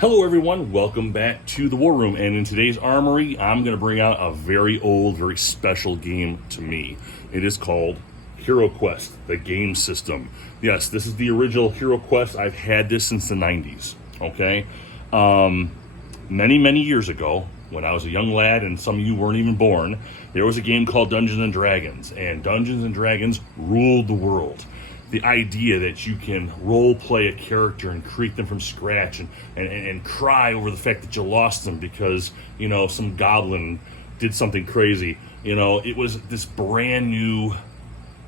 Hello everyone, welcome back to the War Room, and in today's Armory, I'm going to bring out a very old, very special game to me. It is called Hero Quest, the game system. Yes, this is the original Hero Quest. I've had this since the 90s, okay? Many years ago, when I was a young lad and some of you weren't even born, there was a game called Dungeons & Dragons, and Dungeons & Dragons ruled the world. The idea that you can role play a character and create them from scratch and cry over the fact that you lost them because, you know, some goblin did something crazy. You know, it was this brand new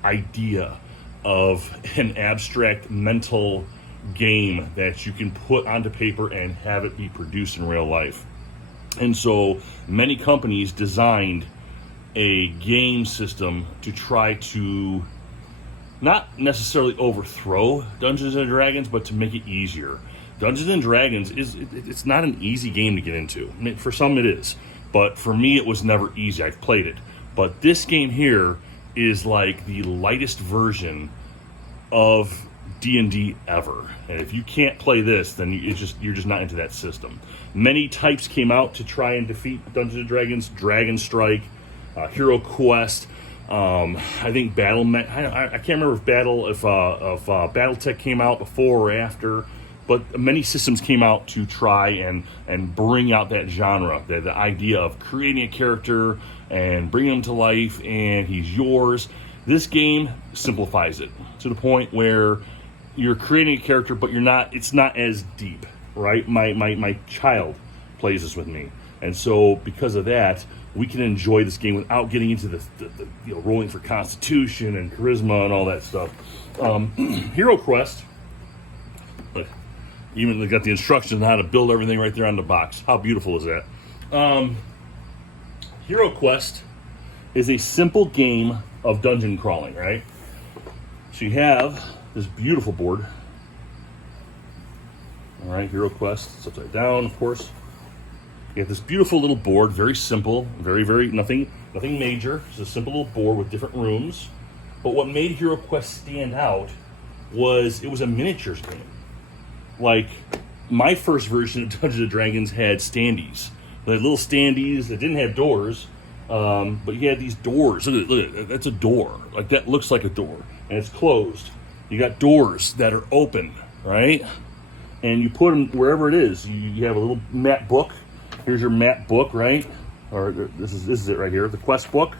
idea of an abstract mental game that you can put onto paper and have it be produced in real life. And so many companies designed a game system to try to not necessarily overthrow Dungeons & Dragons, but to make it easier. Dungeons & Dragons, it's not an easy game to get into. I mean, for some it is, but for me it was never easy. I've played it. But this game here is like the lightest version of D&D ever. And if you can't play this, then you're just not into that system. Many types came out to try and defeat Dungeons & Dragons. Dragon Strike, Hero Quest, I think I can't remember if BattleTech came out before or after, but many systems came out to try and bring out that genre, the idea of creating a character and bringing him to life, and he's yours. This game simplifies it to the point where you're creating a character, but it's not as deep, right? My child plays this with me, and so because of that, we can enjoy this game without getting into the rolling for Constitution and Charisma and all that stuff. Hero Quest, look, even they got the instructions on how to build everything right there on the box. How beautiful is that? Hero Quest is a simple game of dungeon crawling, right? So you have this beautiful board. All right, Hero Quest, it's upside down, of course. You have this beautiful little board, very simple, very nothing major. It's a simple little board with different rooms. But what made Hero Quest stand out was it was a miniatures game. Like, my first version of Dungeons & Dragons had standees. They had little standees that didn't have doors, but you had these doors. Look at it, that's a door. Like, that looks like a door, and it's closed. You got doors that are open, right? And you put them wherever it is. You have a little map book. Here's your map book, right? Or this is it right here, the quest book.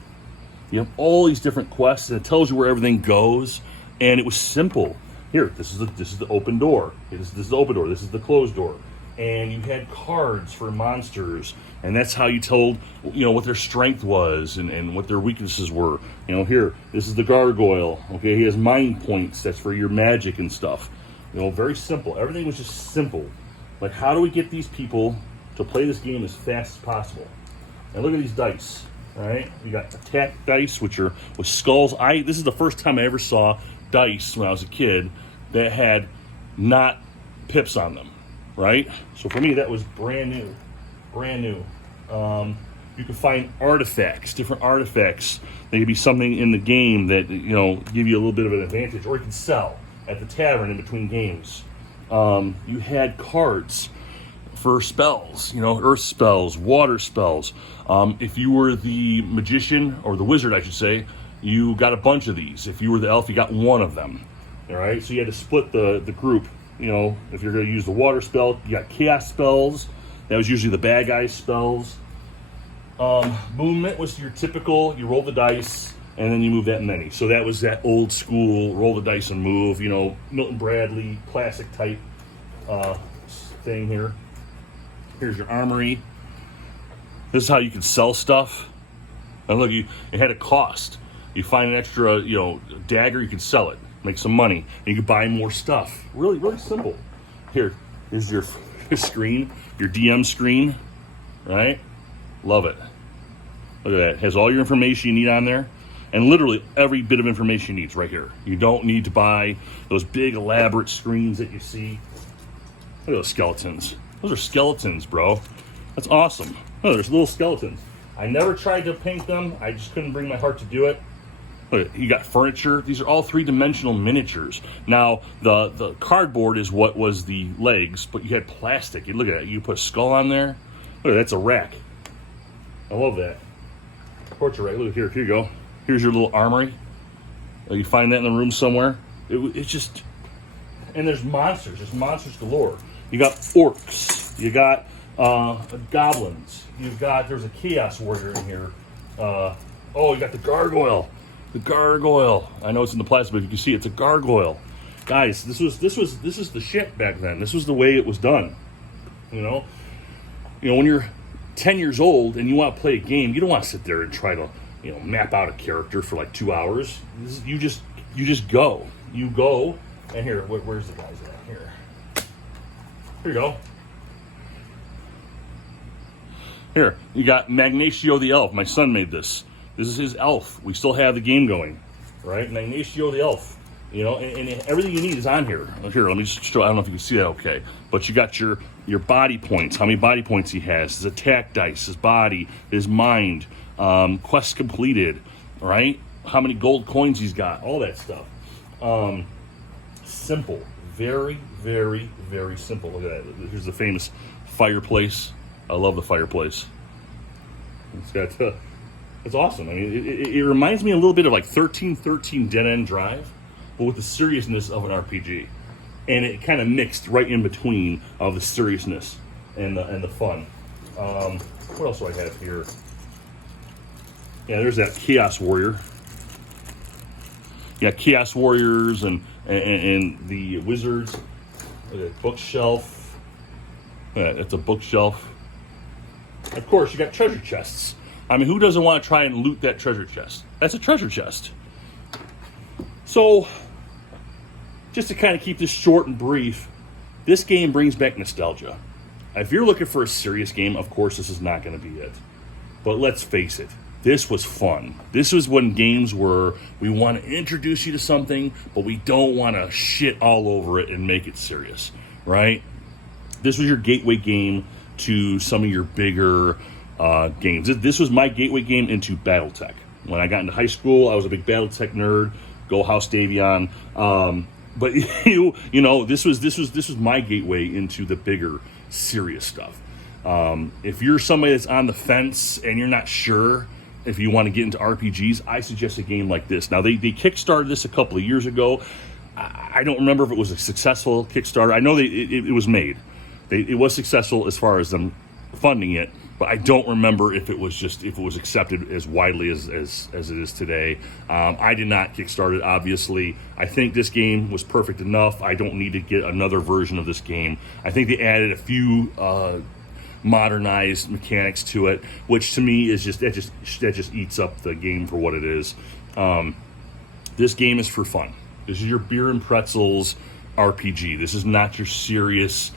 You have all these different quests, and it tells you where everything goes. And it was simple. Here, this is the open door. This is the open door. This is the closed door. And you had cards for monsters, and that's how you told what their strength was and what their weaknesses were. Here, this is the gargoyle. Okay, he has mind points. That's for your magic and stuff. Very simple. Everything was just simple. Like, how do we get these people to play this game as fast as possible? And look at these dice, all right? You got attack dice, which are with skulls. This is the first time I ever saw dice when I was a kid that had not pips on them, right? So for me, that was brand new. You can find artifacts, different artifacts. They could be something in the game that give you a little bit of an advantage, or you can sell at the tavern in between games. You had cards for spells, earth spells, water spells. If you were the magician, or the wizard, I should say, you got a bunch of these. If you were the elf, you got one of them. All right, so you had to split the group. If you're going to use the water spell, you got chaos spells. That was usually the bad guys' spells. Movement was your typical, you roll the dice, and then you move that many. So that was that old school, roll the dice and move, Milton Bradley, classic type thing here. Here's your armory. This is how you can sell stuff. And look, it had a cost. You find an extra, dagger, you can sell it, make some money, and you can buy more stuff. Really simple. Here is your screen, your DM screen, right? Love it. Look at that. It has all your information you need on there, and literally every bit of information you need is right here. You don't need to buy those big elaborate screens that you see. Look at those skeletons. Those are skeletons, bro. That's awesome. Oh, there's little skeletons. I never tried to paint them. I just couldn't bring my heart to do it. Look, you got furniture. These are all three-dimensional miniatures. Now, the cardboard is what was the legs, but you had plastic. You look at it. You put a skull on there. Look, that's a rack. I love that. Portrait rack. Look, here you go. Here's your little armory. You find that in the room somewhere. It's just... And there's monsters. There's monsters galore. You got orcs. You got goblins. There's a chaos warrior in here. You got the gargoyle. The gargoyle. I know it's in the plastic, but you can see it's a gargoyle. Guys, this is the shit back then. This was the way it was done. You know, when you're 10 years old and you want to play a game, you don't want to sit there and try to, map out a character for like 2 hours. You just go. You go. And here, where's the guys at? Here you go. Here, you got Magnatio the elf. My son made this. This is his elf. We still have the game going, right? Magnatio the elf. And everything you need is on here. Here, let me just show. I don't know if you can see that okay. But you got your body points. How many body points he has. His attack dice, his body, his mind, quests completed, right? How many gold coins he's got. All that stuff. Simple. Very, very, very simple. Look at that. Here's the famous fireplace. I love the fireplace. It's got... It's awesome. I mean, it reminds me a little bit of like 1313 Dead End Drive, but with the seriousness of an RPG. And it kind of mixed right in between of the seriousness and the fun. What else do I have here? Yeah, there's that Chaos Warrior. Yeah, Chaos Warriors and the Wizards. Look at that bookshelf. It's a bookshelf. Of course, you got treasure chests. I mean, who doesn't want to try and loot that treasure chest? That's a treasure chest. So, just to kind of keep this short and brief, this game brings back nostalgia. If you're looking for a serious game, of course, this is not going to be it. But let's face it, this was fun. This was when games were, we want to introduce you to something, but we don't want to shit all over it and make it serious, right? This was your gateway game to some of your bigger... games. This was my gateway game into BattleTech. When I got into high school, I was a big BattleTech nerd. Go House Davion. But this was my gateway into the bigger, serious stuff. If you're somebody that's on the fence and you're not sure if you want to get into RPGs, I suggest a game like this. Now they kickstarted this a couple of years ago. I don't remember if it was a successful Kickstarter. I know it was made. It was successful as far as them funding it. But I don't remember if it was accepted as widely as it is today. I did not kickstart it, obviously. I think this game was perfect enough. I don't need to get another version of this game. I think they added a few modernized mechanics to it, which to me is that just eats up the game for what it is. This game is for fun. This is your beer and pretzels RPG. This is not your serious,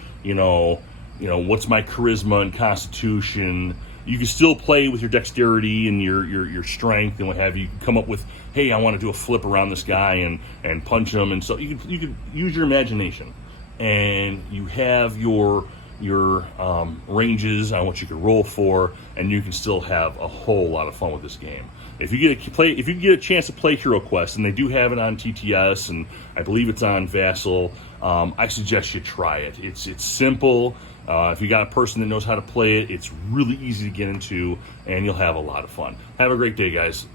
what's my charisma and constitution. You can still play with your dexterity and your strength and what have you. You can come up with, hey, I want to do a flip around this guy and punch him. And so you can use your imagination. And you have your ranges on what you can roll for, and you can still have a whole lot of fun with this game. If you get a chance to play Hero Quest, and they do have it on TTS, and I believe it's on Vassal, I suggest you try it. It's simple. If you got a person that knows how to play it, it's really easy to get into, and you'll have a lot of fun. Have a great day, guys.